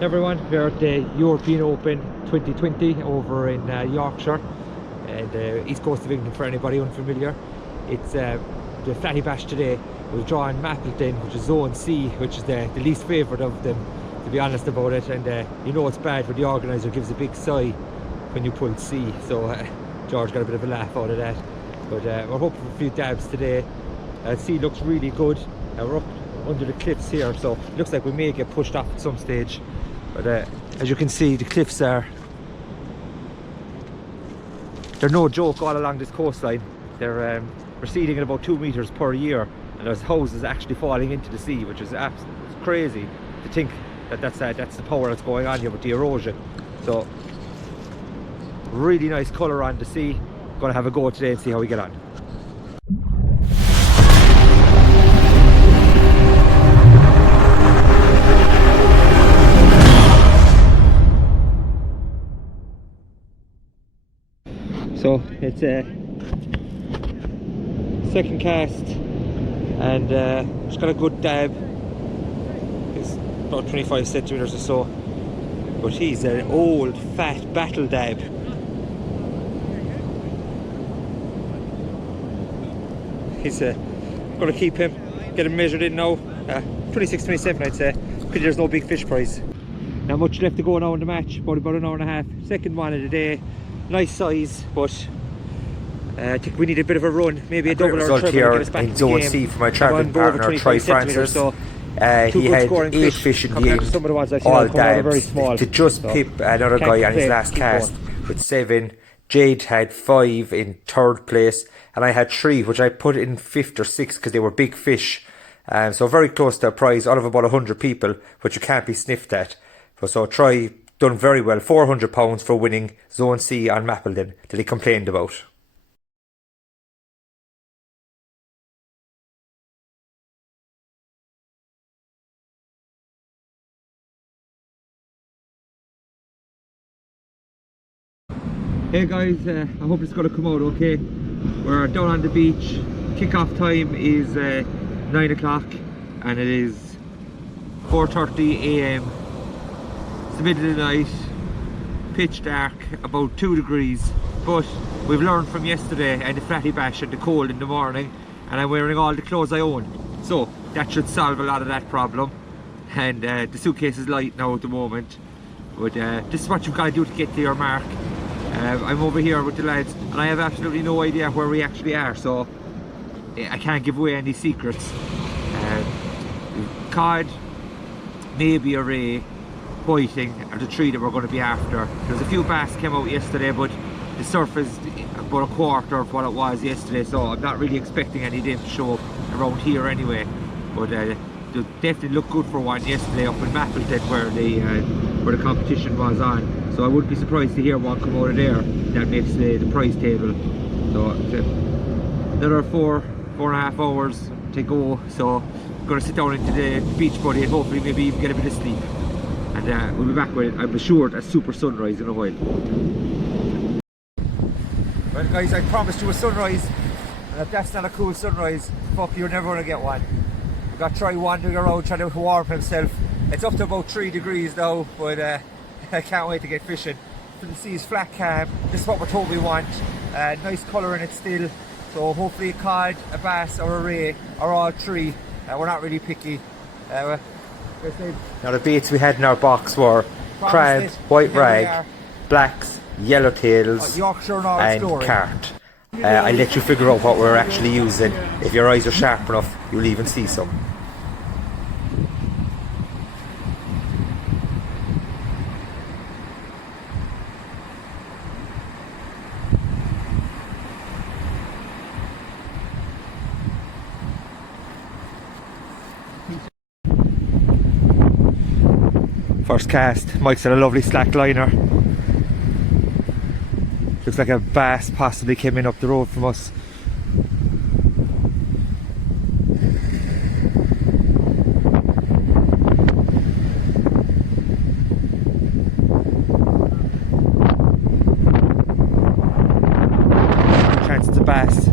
Everyone, we're at the European Open 2020 over in Yorkshire and east coast of England for anybody unfamiliar. It's the Flattie Bash today. We've drawn Mapleton, which is Zone C, which is the least favourite of them, to be honest about it. And you know it's bad when the organiser gives a big sigh when you pull C. So George got a bit of a laugh out of that. But we're hoping for a few dabs today. C looks really good. We're up under the cliffs here, so it looks like we may get pushed off at some stage. But as you can see, the cliffs they're no joke all along this coastline. They're receding at about 2 meters per year, and there's houses actually falling into the sea, which is absolutely crazy to think that that's the power that's going on here with the erosion. So really nice colour on the sea. Gonna have a go today and see how we get on. So it's a second cast, and it's got a good dab. It's about 25 centimeters or so, but he's an old fat battle dab. He's going to keep him, get him measured in now. 26, 27 I'd say. Pity there's no big fish prize. Not much left to go now in the match, about an hour and a half. Second one of the day. Nice size, but I think we need a bit of a run, maybe a double or a triple to get us back in Zone C for my travelling partner, Troy Francis. So he had 8 fish in the end, all dabs, to just pip another guy on his last cast with 7. Jade had 5 in 3rd place, and I had 3, which I put in 5th or 6th because they were big fish. So very close to a prize out of about 100 people, which you can't be sniffed at. So Troy done very well, £400 for winning Zone C on Mapleton that he complained about. Hey guys, I hope it's going to come out okay. We're down on the beach. Kick-off time is 9 o'clock and it is 4:30 AM. It's the middle of the night, pitch dark, about 2 degrees, but we've learned from yesterday and the Flattie Bash and the cold in the morning, and I'm wearing all the clothes I own, so that should solve a lot of that problem. And the suitcase is light now at the moment, but this is what you've got to do to get to your mark. I'm over here with the lads and I have absolutely no idea where we actually are, so I can't give away any secrets. Cod, maybe a ray, whiting are the 3 that we're going to be after. There's a few bass came out yesterday, but the surf is about a quarter of what it was yesterday, so I'm not really expecting any of them to show up around here anyway. But they definitely looked good for one yesterday up in Mapleton where the competition was on. So I wouldn't be surprised to hear one come out of there that makes the prize table. So another 4.5 hours to go, so I'm going to sit down into the beach buddy and hopefully maybe even get a bit of sleep. And we'll be back with, I'm assured, a super sunrise in a while. Well guys, I promised you a sunrise, and if that's not a cool sunrise, fuck, you're never going to get one. We've got to try wandering around trying to warm himself. It's up to about 3 degrees now, but I can't wait to get fishing. The sea is flat calm. This is what we're told we want. Nice colour in it still. So hopefully a cod, a bass or a ray, or all 3. We're not really picky. Now the baits we had in our box were crab, white rag, blacks, yellowtails, Yorkshire and carp. I'll let you figure out what we're actually using. If your eyes are sharp enough, you'll even see some. First cast, Mike's had a lovely slack liner. Looks like a bass possibly came in up the road from us. Chance it's a bass.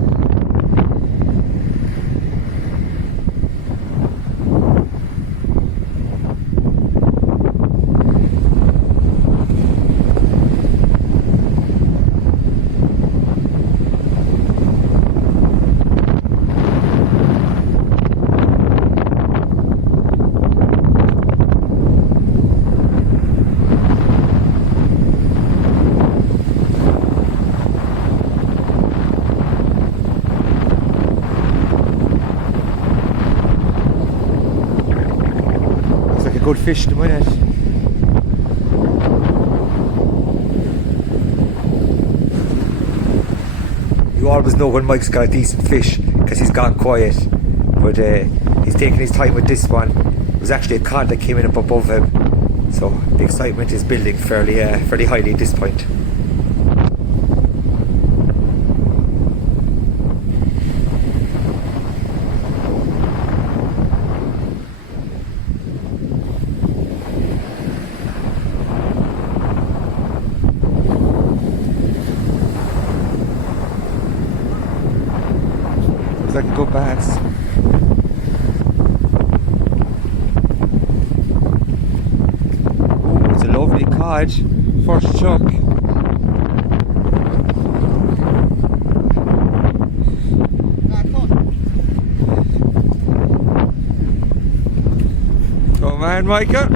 fish at the minute. You always know when Mike's got a decent fish because he's gone quiet, but he's taking his time with this one. It was actually a cod that came in up above him, so the excitement is building fairly highly at this point. Like a good bass. Ooh, it's a lovely cod. First chuck. Come on, Michael.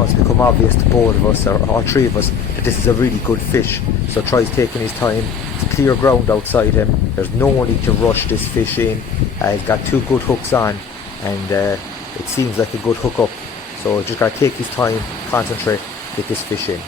It's become obvious to both of us, or all three of us, that this is a really good fish. So Troy's taking his time. It's clear ground outside him. There's no need to rush this fish in. He's got two good hooks on, and it seems like a good hook up. So just got to take his time, concentrate, get this fish in.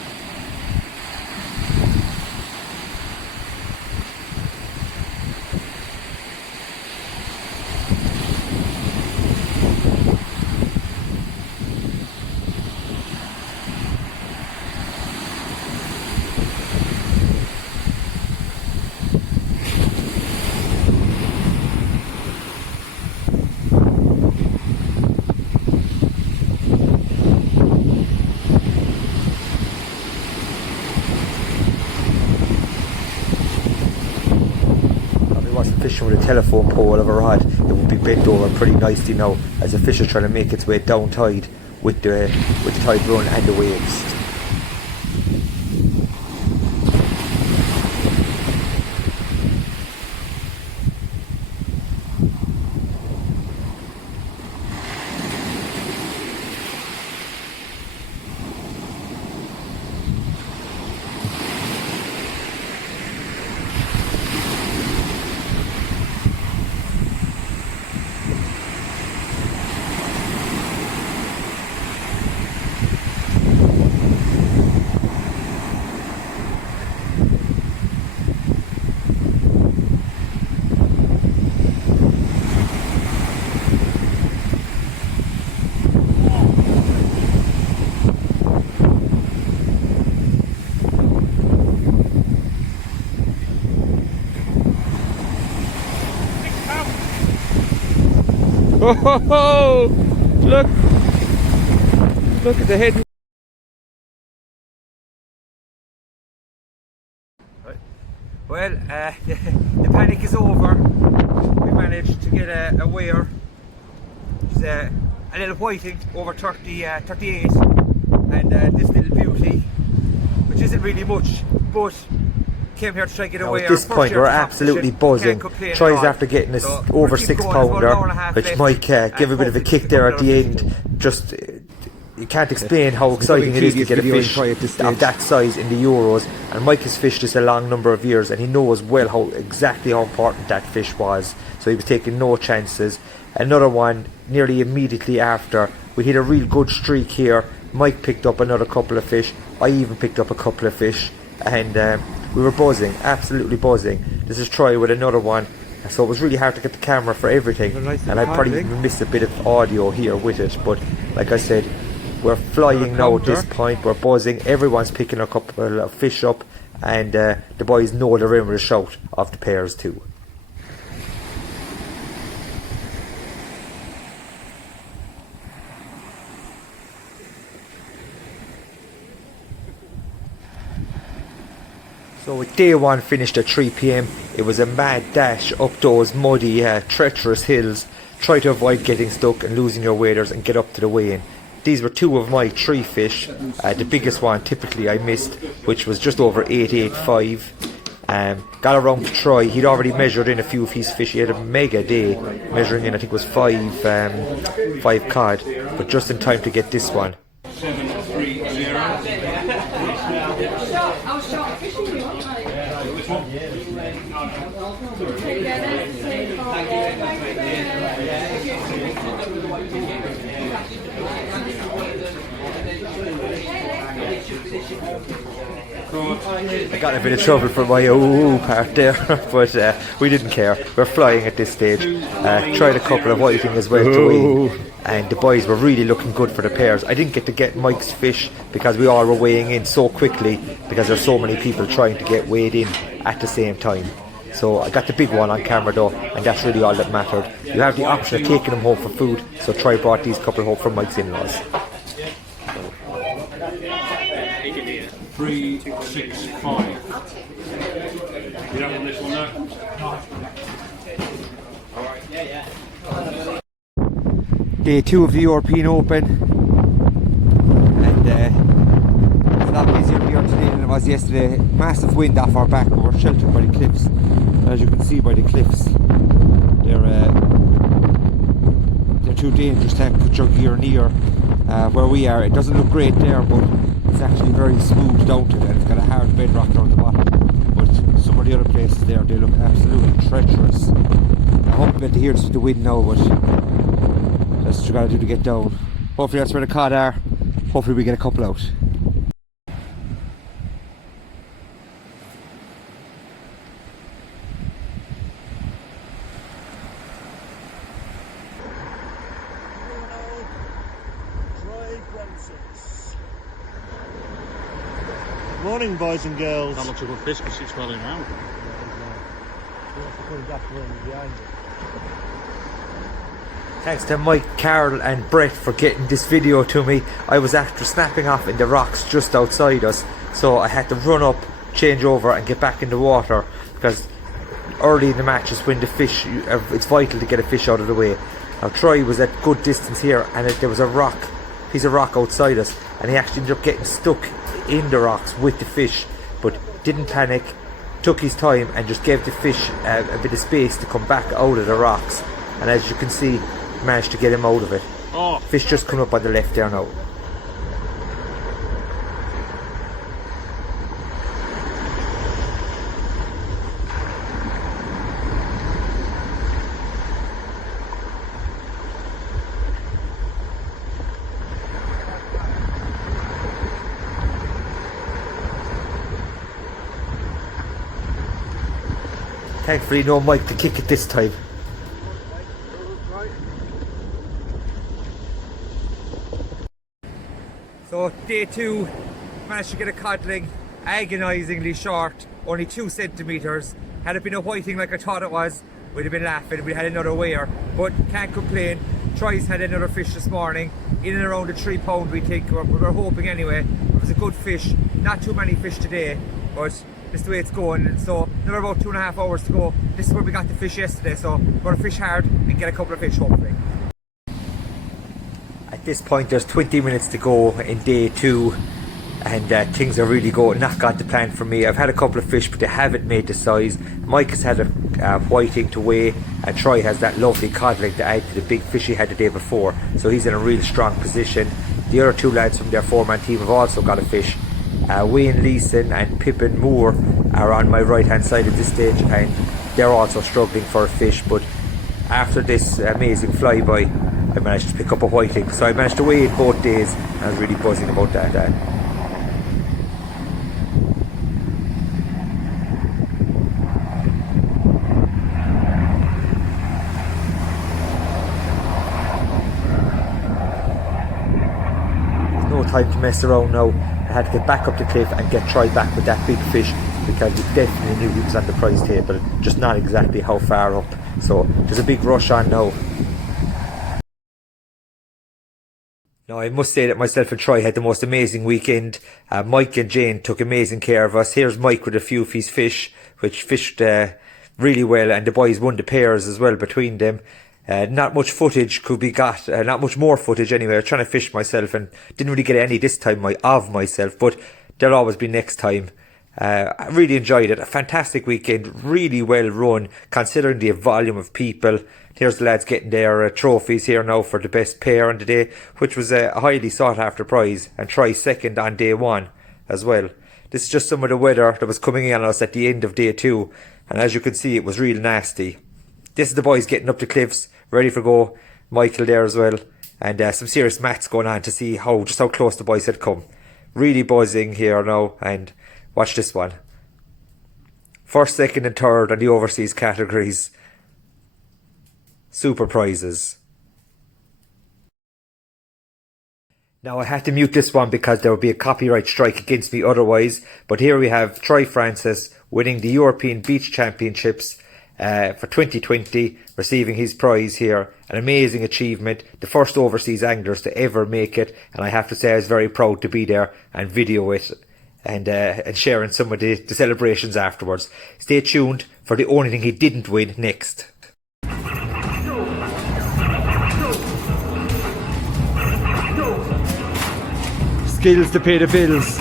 Fishing with a telephone pole of a rod, it would be bent over pretty nicely now, as the fish is trying to make its way down tide with the tide run and the waves. Oh, look at the head. Well, the panic is over. We managed to get a weir. It's a little whiting over 38, and this little beauty, which isn't really much, but came here to try to get away. At this point we're absolutely buzzing. Troy's after getting this over 6 pounder, which Mike give a bit of a kick there at the end. Just you can't explain how exciting it is to get a fish of that size in the Euros, and Mike has fished this a long number of years and he knows well how important that fish was, so he was taking no chances. Another one nearly immediately after. We hit a real good streak here. Mike picked up another couple of fish, I even picked up a couple of fish, and we were buzzing, absolutely buzzing. This is Troy with another one, So it was really hard to get the camera for everything, and I probably missed a bit of audio here with it, but like I said, we're flying now at this point, we're buzzing, everyone's picking a couple of fish up, and the boys know they're in with a shout of the pairs too. So with day one finished at 3 p.m, it was a mad dash up those muddy, treacherous hills. Try to avoid getting stuck and losing your waders and get up to the weigh-in. These were 2 of my 3 fish. The biggest one typically I missed, which was just over 885. Got around to Troy. He'd already measured in a few of his fish. He had a mega day, measuring in I think it was 5 cod, but just in time to get this one. 730. I got a bit of trouble for my part there, but we didn't care. We're flying at this stage. Tried a couple of whiting as well to weigh, and the boys were really looking good for the pairs. I didn't get to get Mike's fish because we all were weighing in so quickly because there's so many people trying to get weighed in at the same time. So I got the big one on camera though, and that's really all that mattered. You have the option of taking them home for food, so Troy brought these couple home from Mike's in-laws. 365. You don't want this one now? Day 2 of the European Open, and it's a lot easier to be on today than it was yesterday. Massive wind off our back, but we're sheltered by the cliffs. As you can see by the cliffs, they're too dangerous to put your gear near where we are. It doesn't look great there, but it's actually very smooth down to it, and it's got a hard bedrock down the bottom. But some of the other places there, they look absolutely treacherous. I hope we get to hear this with the wind now, but that's what you gotta do to get down. Hopefully that's where the cod are. Hopefully we get a couple out. Morning, boys and girls. That looks a good fish because it's swelling around. Thanks to Mike, Carol and Brett for getting this video to me. I was after snapping off in the rocks just outside us, so I had to run up, change over and get back in the water, because early in the match is when the fish, it's vital to get a fish out of the way. Now Troy was at good distance here, and there was a piece of rock outside us, and he actually ended up getting stuck in the rocks with the fish, but didn't panic, took his time and just gave the fish a bit of space to come back out of the rocks, and as you can see, managed to get him out of it. Fish just coming up on the left there now. Thankfully no Mike to kick it this time. So day 2, managed to get a codling, agonisingly short, only 2 centimetres. Had it been a whiting like I thought it was, we'd have been laughing, we had another weigher, but can't complain. Troy's had another fish this morning, in and around the 3 pound we think, we're hoping anyway. It was a good fish, not too many fish today, but this is the way it's going. And so another about 2.5 hours to go. This is where we got the fish yesterday, so we're going to fish hard and get a couple of fish hopefully. At this point there's 20 minutes to go in day 2, and things are really not gone to plan for me. I've had a couple of fish, but they haven't made the size. Mike has had a whiting to weigh, and Troy has that lovely codling to add to the big fish he had the day before, so he's in a real strong position. The other 2 lads from their 4-man team have also got a fish. Wayne Leeson and Pippin Moore are on my right hand side at this stage, and they're also struggling for a fish, but after this amazing flyby I managed to pick up a whiting, so I managed to weigh it both days, and I was really buzzing about that. time to mess around now. I had to get back up the cliff and get Troy back with that big fish, because we definitely knew he was on the prize table, just not exactly how far up. So there's a big rush on now. Now, I must say that myself and Troy had the most amazing weekend. Mike and Jane took amazing care of us. Here's Mike with a few of his fish, which fished really well, and the boys won the pairs as well between them. Not much footage could be got, not much more footage anyway. I was trying to fish myself and didn't really get any this time of myself, but there'll always be next time. I really enjoyed it. A fantastic weekend, really well run considering the volume of people. Here's the lads getting their trophies here now for the best pair on the day, which was a highly sought after prize, and Troy second on day 1 as well. This is just some of the weather that was coming in on us at the end of day 2, and as you can see, it was real nasty. This is the boys getting up the cliffs, ready for go. Michael there as well, and some serious maths going on to see just how close the boys had come. Really buzzing here now, and watch this one. First, second and third on the overseas categories. Super prizes. Now, I had to mute this one because there would be a copyright strike against me otherwise, but here we have Troy Francis winning the European Beach Championships for 2020, receiving his prize here. An amazing achievement, the first overseas anglers to ever make it, and I have to say I was very proud to be there and video it and sharing some of the celebrations afterwards. Stay tuned for the only thing he didn't win next. Skills to pay the bills.